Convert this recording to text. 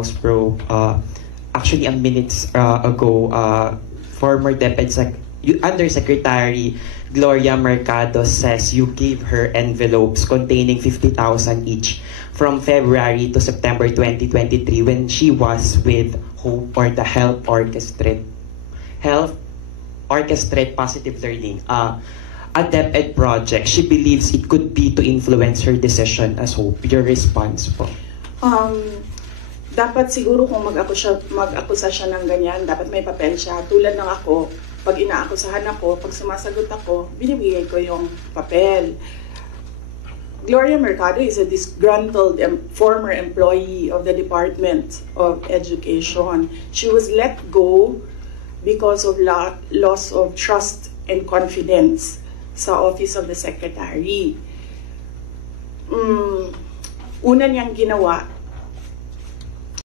House Pro, actually ang minutes ago, former Undersecretary Gloria Mercado says you gave her envelopes containing 50,000 each from February to September 2023 when she was with Hope or the Health Orchestrate Positive Learning, a DepEd project. She believes it could be to influence her decision as Hope. Your response po? Dapat siguro kung mag-akusa siya ng ganyan, dapat may papel siya. Tulad ng ako, pag inaakusahan ako, pag sumasagot ako, binibigay ko yung papel. Gloria Mercado is a disgruntled former employee of the Department of Education. She was let go because of loss of trust and confidence sa Office of the Secretary. Una niyang ginawa,